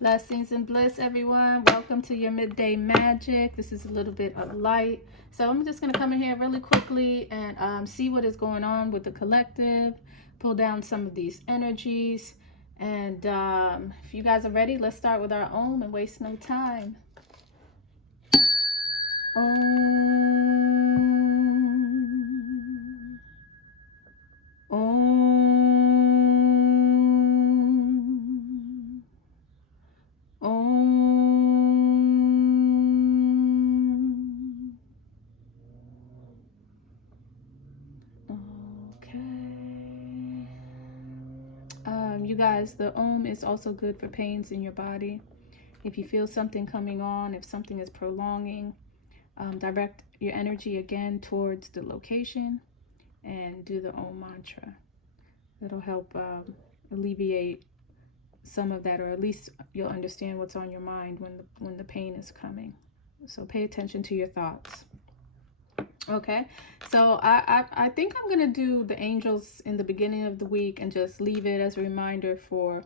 Blessings and bliss, everyone. Welcome to your midday magic. This is a little bit of light. So I'm just going to come in here really quickly and see what is going on with the collective, pull down some of these energies. And if you guys are ready, let's start with our Om and waste no time. Om. Om. You guys, the Om is also good for pains in your body. If you feel something coming on, if something is prolonging, direct your energy again towards the location and do the Om mantra. It'll help alleviate some of that, or at least you'll understand what's on your mind when the pain is coming. So pay attention to your thoughts. Okay, so I think I'm gonna do the angels in the beginning of the week and just leave it as a reminder for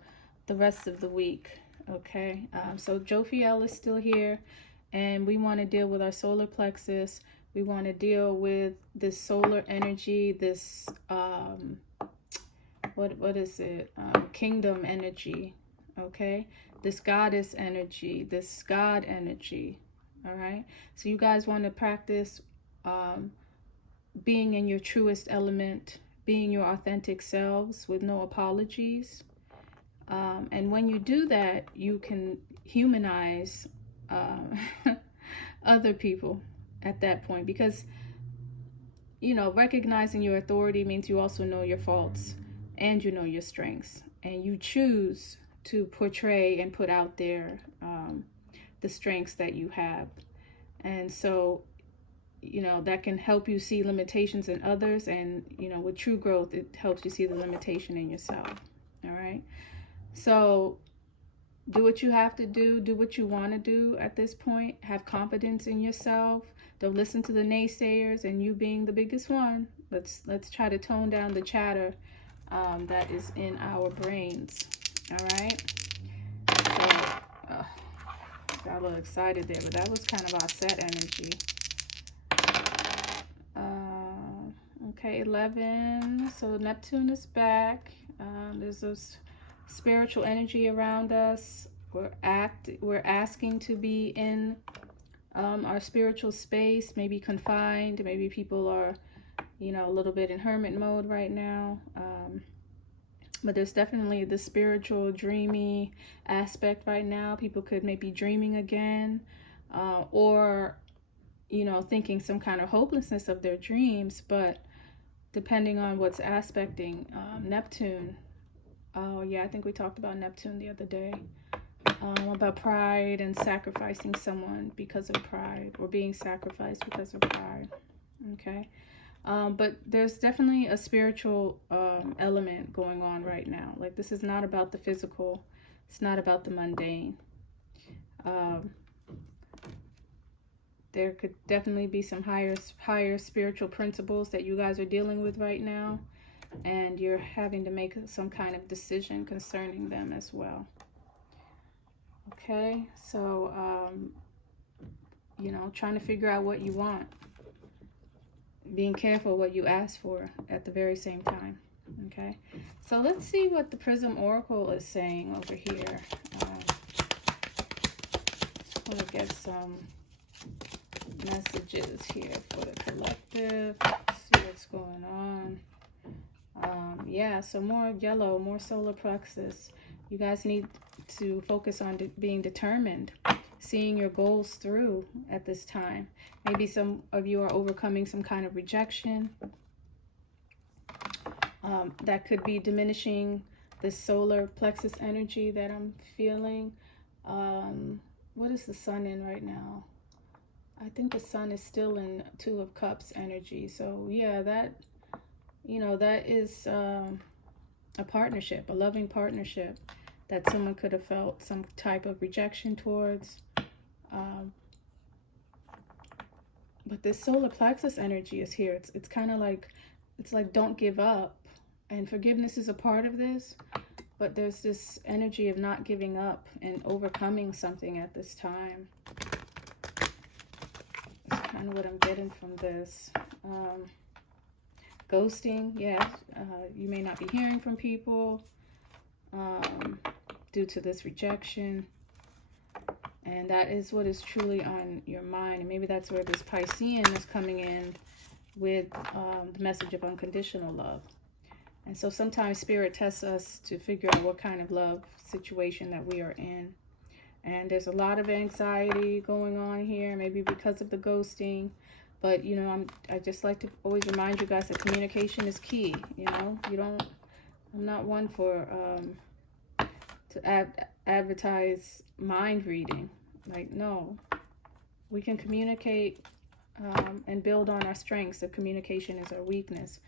the rest of the week. Okay, so Jophiel is still here, and we want to deal with our solar plexus. We want to deal with this solar energy, this what is it? Kingdom energy. Okay, this goddess energy, this God energy. All right, so you guys want to practice being in your truest element, being your authentic selves with no apologies. And when you do that, you can humanize other people at that point, because, you know, recognizing your authority means you also know your faults and you know your strengths, and you choose to portray and put out there the strengths that you have. And so, you know, that can help you see limitations in others, and, you know, with true growth, it helps you see the limitation in yourself. All right, so do what you have to do what you want to do at this point. Have confidence in yourself. Don't listen to the naysayers, and you being the biggest one. Let's try to tone down the chatter that is in our brains. All right, so got a little excited there, but that was kind of our set energy. Okay, 11. So Neptune is back. There's this spiritual energy around us. We're asking to be in our spiritual space, maybe confined. Maybe people are, you know, a little bit in hermit mode right now. But there's definitely the spiritual, dreamy aspect right now. People could maybe dreaming again, or, you know, thinking some kind of hopelessness of their dreams. But depending on what's aspecting Neptune. Oh yeah, I think we talked about Neptune the other day, about pride and sacrificing someone because of pride, or being sacrificed because of pride. Okay, but there's definitely a spiritual element going on right now. Like, this is not about the physical, it's not about the mundane. There could definitely be some higher spiritual principles that you guys are dealing with right now, and you're having to make some kind of decision concerning them as well. Okay, so you know, trying to figure out what you want, being careful what you ask for at the very same time. Okay, so let's see what the Prism Oracle is saying over here. Just want to get some messages here for the collective. See what's going on. Yeah, so more yellow, more solar plexus. You guys need to focus on being determined, seeing your goals through at this time. Maybe some of you are overcoming some kind of rejection that could be diminishing this solar plexus energy that I'm feeling. What is the sun in right now? I think the sun is still in Two of Cups energy. So yeah, that, you know, that is a partnership, a loving partnership that someone could have felt some type of rejection towards. But this solar plexus energy is here. It's kind of like, it's like, don't give up. And forgiveness is a part of this. but there's this energy of not giving up and overcoming something at this time. That's kind of what I'm getting from this. Ghosting, yeah, you may not be hearing from people due to this rejection. And that is what is truly on your mind. And maybe that's where this Piscean is coming in with the message of unconditional love. And so sometimes Spirit tests us to figure out what kind of love situation that we are in. And there's a lot of anxiety going on here, maybe because of the ghosting. But, you know, I just like to always remind you guys that communication is key. You know, I'm not one for to advertise mind reading. Like, no, we can communicate and build on our strengths. So communication is our weakness.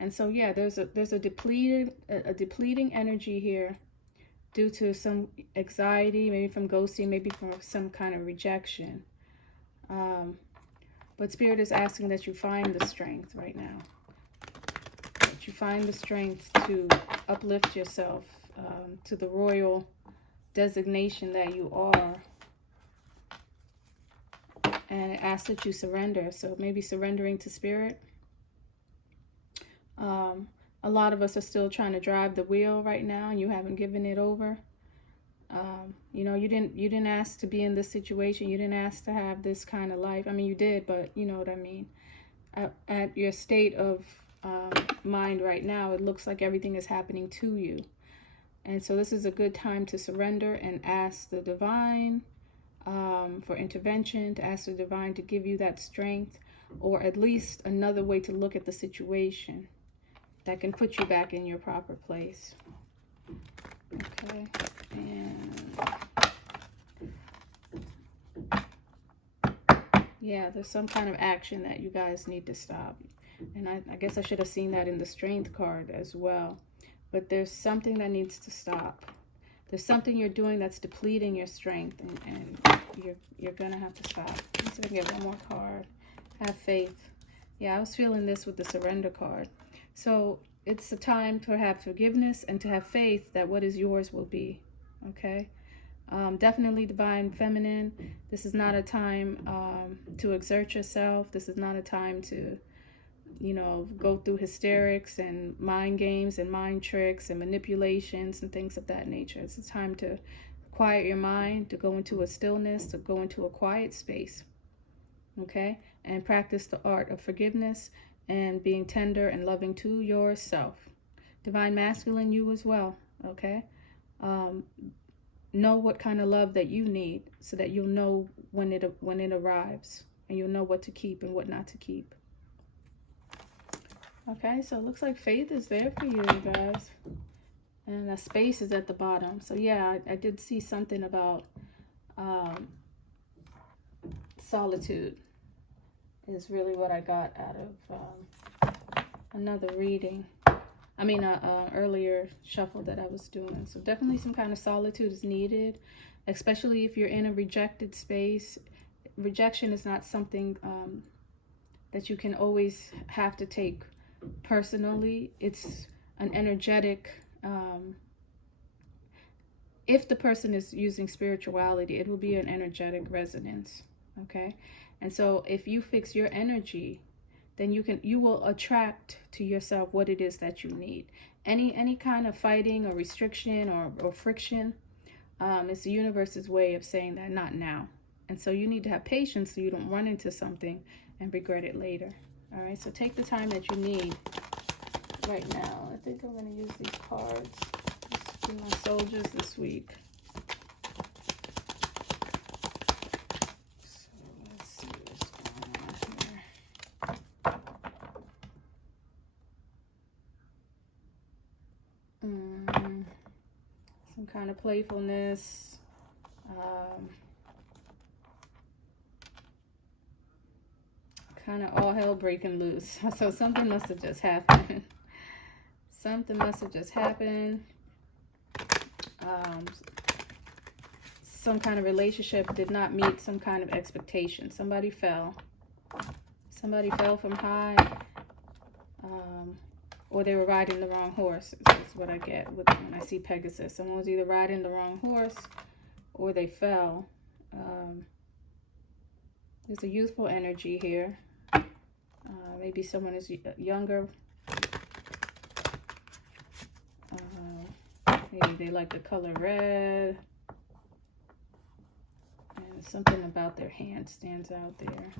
And so, yeah, there's a depleting energy here due to some anxiety, maybe from ghosting, maybe from some kind of rejection. But Spirit is asking that you find the strength right now. That you find the strength to uplift yourself to the royal designation that you are. And it asks that you surrender. So maybe surrendering to Spirit. A lot of us are still trying to drive the wheel right now, and you haven't given it over. You know, you didn't ask to be in this situation. You didn't ask to have this kind of life. I mean, you did, but you know what I mean. At your state of mind right now, it looks like everything is happening to you. And so this is a good time to surrender and ask the divine for intervention, to ask the divine to give you that strength, or at least another way to look at the situation that can put you back in your proper place. Okay, and yeah, there's some kind of action that you guys need to stop. And I guess I should have seen that in the Strength card as well. But there's something that needs to stop. There's something you're doing that's depleting your strength, and you're gonna have to stop. Let's see if I can get one more card. Have faith. Yeah, I was feeling this with the Surrender card. So it's a time to have forgiveness and to have faith that what is yours will be. Okay? Definitely Divine Feminine. This is not a time to exert yourself. This is not a time to, you know, go through hysterics and mind games and mind tricks and manipulations and things of that nature. It's a time to quiet your mind, to go into a stillness, to go into a quiet space. Okay? And practice the art of forgiveness and being tender and loving to yourself. Divine Masculine, you as well. Okay? Know what kind of love that you need so that you'll know when it arrives, and you'll know what to keep and what not to keep. Okay, so it looks like faith is there for you guys. And the space is at the bottom. So yeah, I did see something about solitude is really what I got out of another reading. I mean, earlier shuffle that I was doing. So definitely some kind of solitude is needed, especially if you're in a rejected space. Rejection is not something that you can always have to take personally. It's an energetic, if the person is using spirituality, it will be an energetic resonance. Okay? And so if you fix your energy, then you will attract to yourself what it is that you need. Any kind of fighting or restriction or friction, it's the universe's way of saying that not now. And so you need to have patience so you don't run into something and regret it later. All right, so take the time that you need right now. I think I'm going to use these cards to my soldiers this week. Some kind of playfulness, kind of all hell breaking loose. So something must have just happened. Something must have just happened. Some kind of relationship did not meet some kind of expectation. Somebody fell. Somebody fell from high. or they were riding the wrong horse. Is what I get when I see Pegasus. Someone was either riding the wrong horse or they fell. There's a youthful energy here. Maybe someone is younger. Maybe they like the color red. And something about their hand stands out there.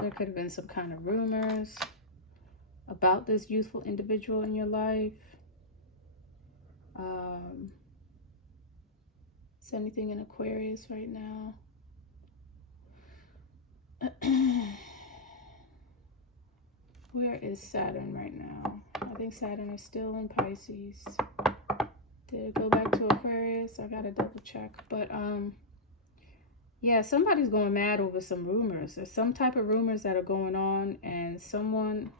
There could have been some kind of rumors about this youthful individual in your life. Is anything in Aquarius right now? Where is Saturn right now? I think Saturn is still in Pisces. Did it go back to Aquarius? I gotta double check. But yeah, somebody's going mad over some rumors. There's some type of rumors that are going on, and someone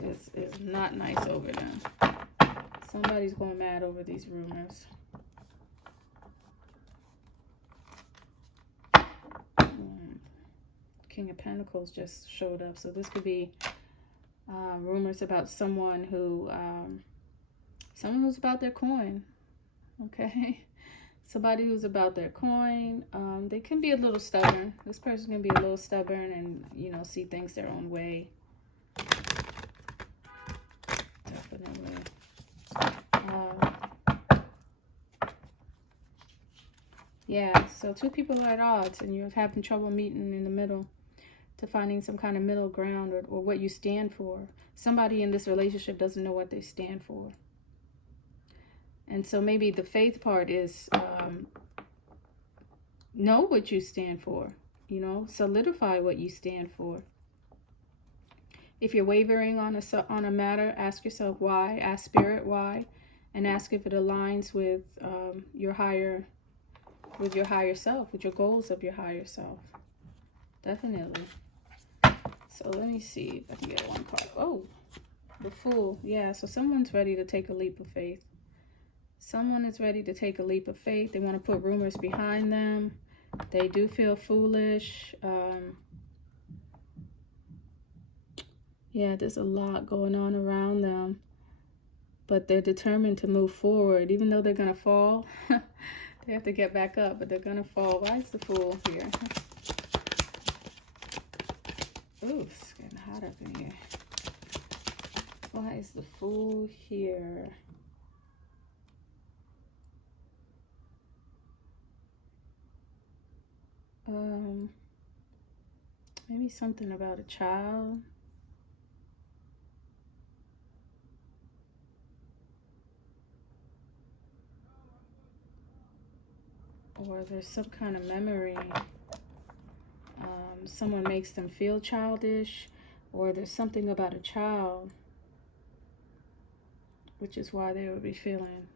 is not nice over them. Somebody's going mad over these rumors. King of Pentacles just showed up, so this could be rumors about someone who's about their coin. Okay, somebody who's about their coin. They can be a little stubborn. This person can be a little stubborn and, you know, see things their own way. Definitely. Yeah, so two people are at odds, and you're having trouble meeting in the middle, to finding some kind of middle ground, or what you stand for. Somebody in this relationship doesn't know what they stand for. And so maybe the faith part is know what you stand for, you know, solidify what you stand for. If you're wavering on a matter, ask yourself why, ask spirit why, and ask if it aligns with your higher self, with your goals of your higher self. Definitely. So let me see if I can get one card. Oh, the Fool. Yeah, so someone's ready to take a leap of faith. Someone is ready to take a leap of faith. They want to put rumors behind them. They do feel foolish. Yeah, there's a lot going on around them. But they're determined to move forward. Even though they're going to fall, they have to get back up, but they're going to fall. Why is the Fool here? Ooh, it's getting hot up in here. Why is the Fool here? Maybe something about a child. Or there's some kind of memory. Someone makes them feel childish, or there's something about a child, which is why they would be feeling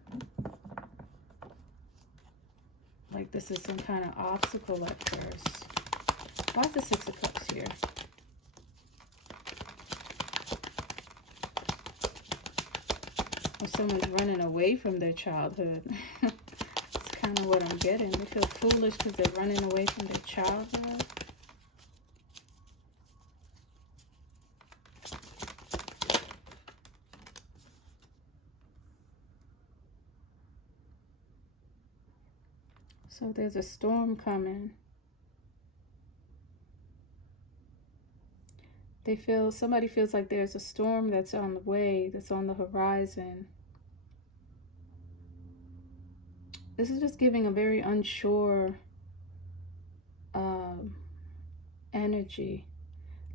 like this is some kind of obstacle at first. Why the Six of Cups here? Or someone's running away from their childhood. That's kind of what I'm getting. They feel foolish because they're running away from their childhood. So there's a storm coming. Somebody feels like there's a storm that's on the way, that's on the horizon. This is just giving a very unsure energy.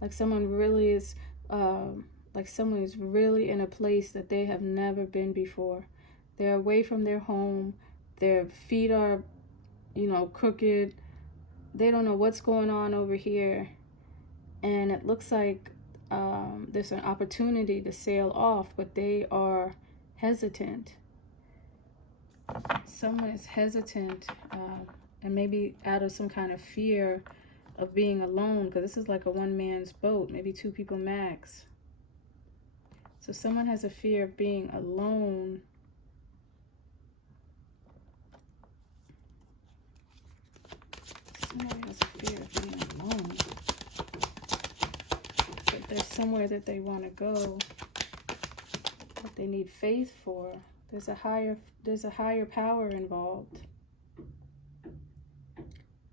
Like someone really is, like someone is really in a place that they have never been before. They're away from their home. Their feet are, you know, crooked. They don't know what's going on over here. And it looks like there's an opportunity to sail off, but they are hesitant. Someone is hesitant, and maybe out of some kind of fear of being alone, because this is like a one-man's boat, maybe two people max. So someone has a fear of being alone. Somebody has a fear of being alone. But there's somewhere that they want to go, that they need faith for. There's a higher power involved.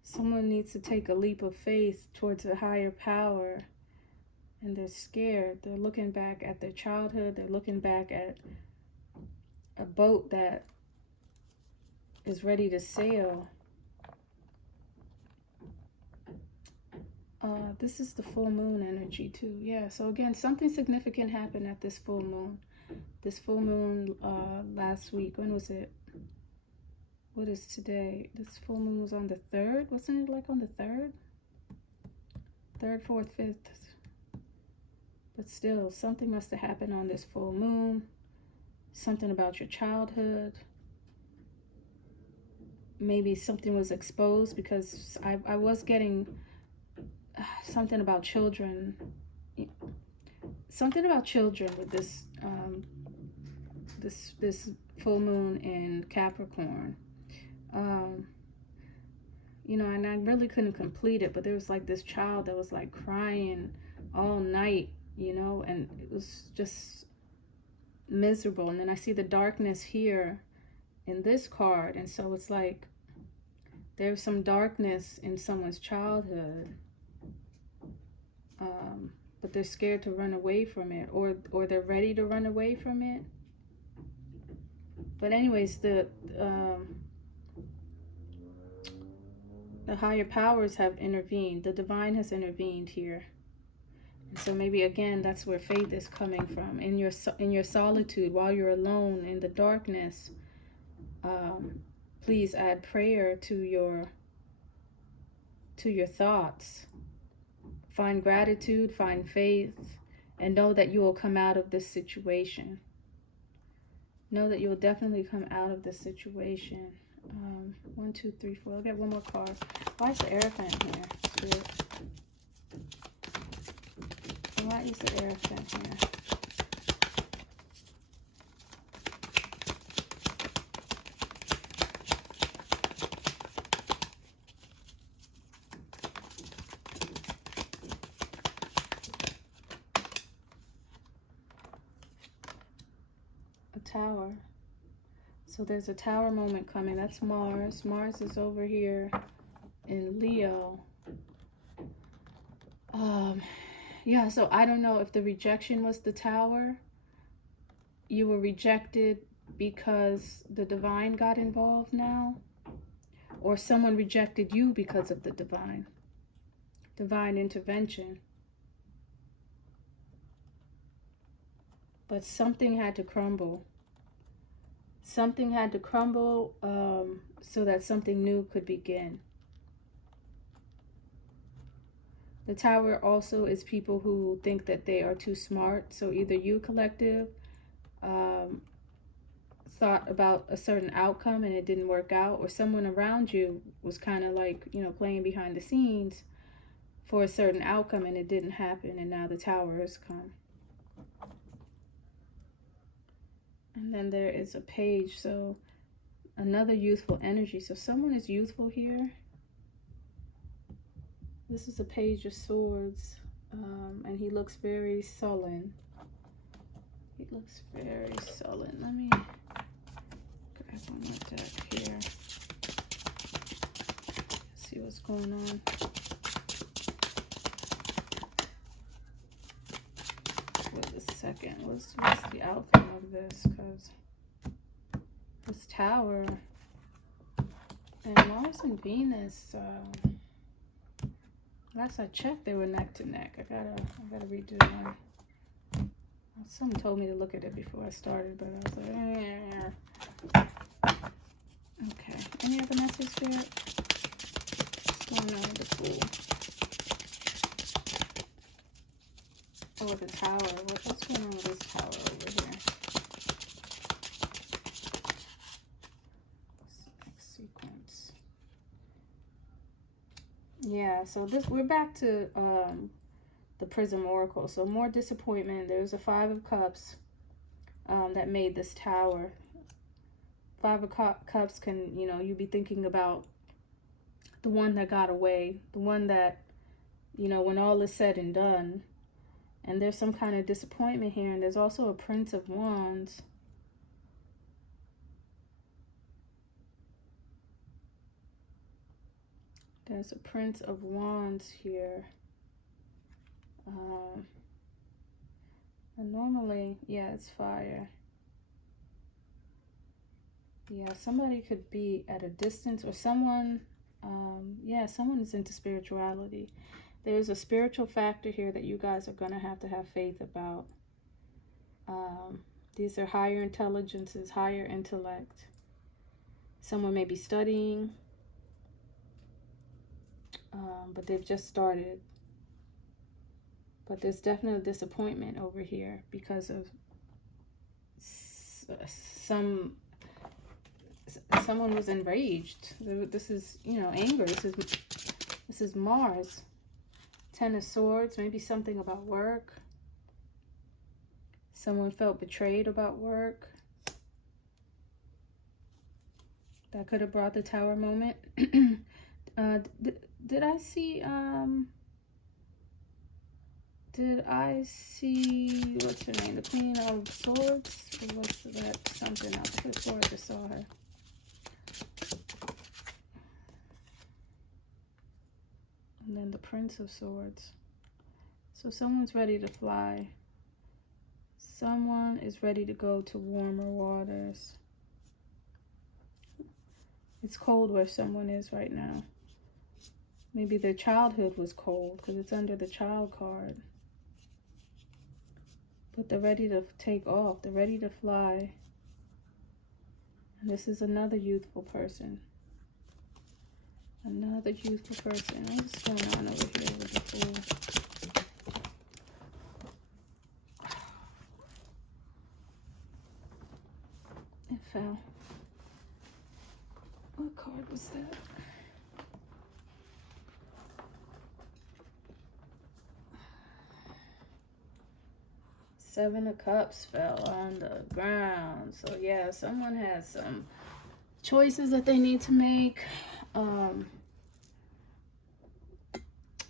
Someone needs to take a leap of faith towards a higher power, and they're scared. They're looking back at their childhood. They're looking back at a boat that is ready to sail. This is the full moon energy too. Yeah, so again, something significant happened at this full moon. This full moon last week. When was it? What is today? This full moon was on the 3rd. Wasn't it like on the 3rd? 3rd, 4th, 5th. But still, something must have happened on this full moon. Something about your childhood. Maybe something was exposed, because I was getting something about children. Something about children with this this full moon in Capricorn. You know, and I really couldn't complete it, but there was like this child that was like crying all night, you know, and it was just miserable. And then I see the darkness here in this card, and so it's like there's some darkness in someone's childhood, but they're scared to run away from it, or they're ready to run away from it. But anyways, the higher powers have intervened. The divine has intervened here. And so maybe again, that's where faith is coming from. In your solitude, while you're alone in the darkness, please add prayer to your thoughts. Find gratitude, find faith, and know that you will come out of this situation. Know that you will definitely come out of this situation. 1, 2, 3, 4. I'll get one more card. Why is the Aerophant here? Spirit. Why is the Aerophant here? Tower. So there's a tower moment coming. That's Mars. Mars is over here in Leo. Yeah, so I don't know if the rejection was the tower. You were rejected because the divine got involved now, or someone rejected you because of the divine intervention. But something had to crumble. Something had to crumble so that something new could begin. The tower also is people who think that they are too smart. So either you, collective, thought about a certain outcome and it didn't work out, or someone around you was kind of like, you know, playing behind the scenes for a certain outcome and it didn't happen, and now the tower has come. And then there is a page, so another youthful energy. So someone is youthful here. This is a page of swords, and he looks very sullen. He looks very sullen. Let me grab one more deck here. See what's going on. Wait a second. What's the outcome of this? Because this tower and Mars and Venus. Last I checked, they were neck to neck. I gotta redo one. Someone told me to look at it before I started, but I was like, okay. Any other message, Spirit? What's going on with the Fool? Oh, the tower. What's going on with this tower over here? Next sequence. Yeah, so we're back to the Prism Oracle. So more disappointment. There's a 5 of Cups that made this tower. 5 of Cups can, you know, you be thinking about the one that got away, the one that, you know, when all is said and done. And there's some kind of disappointment here. And there's also a Prince of Wands. There's a Prince of Wands here. And normally, yeah, it's fire. Yeah, somebody could be at a distance, or someone, yeah, someone is into spirituality. There's a spiritual factor here that you guys are going to have faith about. These are higher intelligences, higher intellect. Someone may be studying, but they've just started. But there's definitely disappointment over here because of someone was enraged. This is, you know, anger. This is Mars. Ten of Swords, maybe something about work. Someone felt betrayed about work. That could have brought the Tower moment. Did I see, what's her name? The Queen of Swords? Or was that something else? I could have swore I just saw her. And then the Prince of Swords. So someone's ready to fly. Someone is ready to go to warmer waters. It's cold where someone is right now. Maybe their childhood was cold because it's under the Child card. But they're ready to take off. They're ready to fly. And this is another youthful person. Another youthful person. What's going on over here with the Fool? It fell. What card was that? Seven of Cups fell on the ground. So yeah, someone has some choices that they need to make.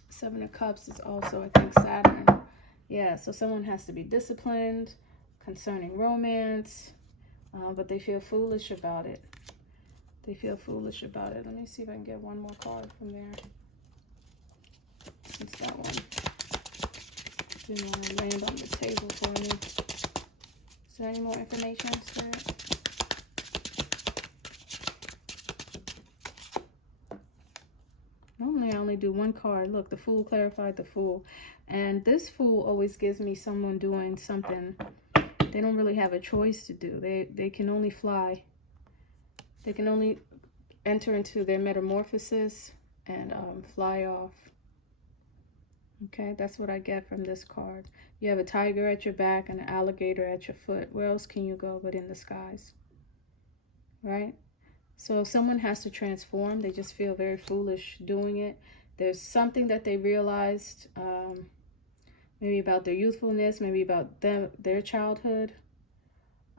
Seven of Cups is also, I think, Saturn. Yeah, so someone has to be disciplined concerning romance, but they feel foolish about it. They feel foolish about it. Let me see if I can get one more card from there. Since that one didn't want to land on the table for me. Is there any more information, Spirit? Normally I only do one card. Look, the Fool clarified the Fool. And this Fool always gives me someone doing something they don't really have a choice to do. They can only fly. They can only enter into their metamorphosis and fly off. Okay, that's what I get from this card. You have a tiger at your back and an alligator at your foot. Where else can you go but in the skies? Right? So someone has to transform. They just feel very foolish doing it. There's something that they realized, maybe about their youthfulness, maybe about their childhood.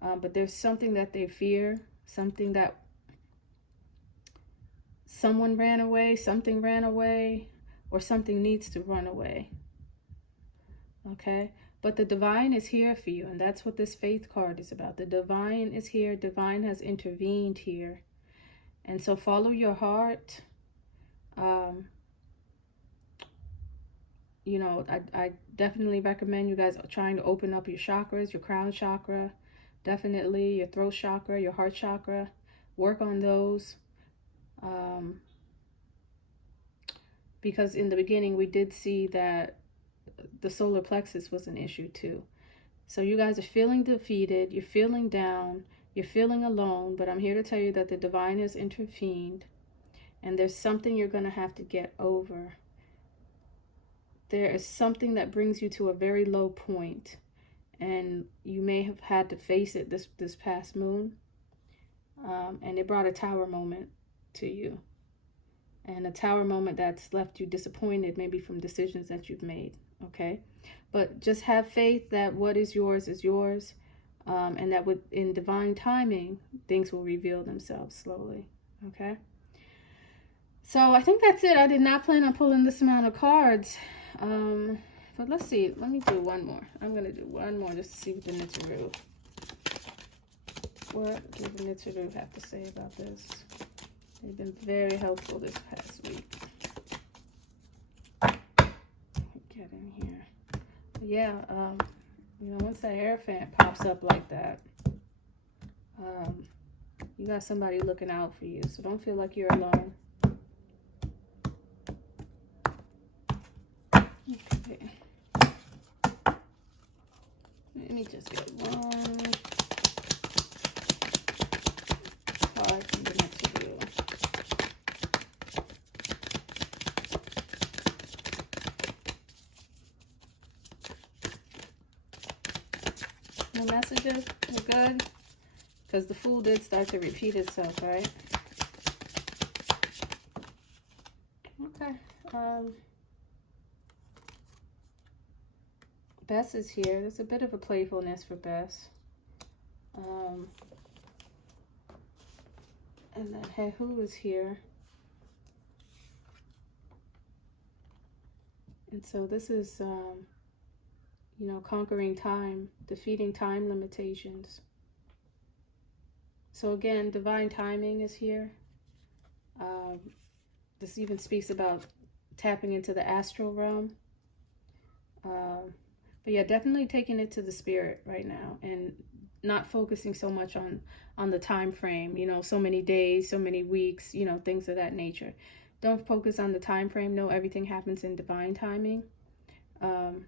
But there's something that they fear, something that someone ran away, something ran away, or something needs to run away. Okay? But the divine is here for you, and that's what this Faith card is about. The divine is here. Divine has intervened here. And so follow your heart. You know, I definitely recommend you guys trying to open up your chakras, your crown chakra, definitely your throat chakra, your heart chakra. Work on those. Because in the beginning, we did see that the solar plexus was an issue too. So you guys are feeling defeated. You're feeling down. You're feeling alone. But I'm here to tell you that the divine has intervened. And there's something you're going to have to get over. There is something that brings you to a very low point. And you may have had to face it this past moon. And it brought a Tower moment to you. And a Tower moment that's left you disappointed, maybe from decisions that you've made, okay? But just have faith that what is yours, and that in divine timing, things will reveal themselves slowly, okay? So I think that's it. I did not plan on pulling this amount of cards. But let's see. Let me do one more. I'm going to do one more just to see what the Nittaru. What does the Nittaru have to say about this? They've been very helpful this past week. Get in here. But yeah, you know, once that Hierophant pops up like that, you got somebody looking out for you. So don't feel like you're alone. Okay. Let me just get one card from the Nittaru. The messages are good because the Fool did start to repeat itself, right? Okay. Bess is here. There's a bit of a playfulness for Bess. And then Hehu is here. And so this is, you know, conquering time, defeating time limitations. So again, divine timing is here. This even speaks about tapping into the astral realm. But yeah, definitely taking it to the spirit right now and not focusing so much on the time frame, you know, so many days, so many weeks, you know, things of that nature. Don't focus on the time frame. Know everything happens in divine timing. And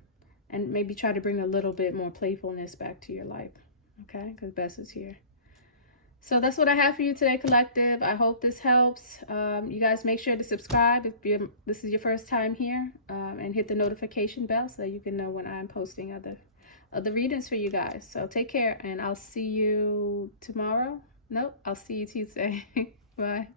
maybe try to bring a little bit more playfulness back to your life, okay? Because Bess is here. So that's what I have for you today, collective. I hope this helps. You guys make sure to subscribe if this is your first time here, and hit the notification bell so that you can know when I'm posting other readings for you guys. So take care, and I'll see you tomorrow. Nope, I'll see you Tuesday. Bye.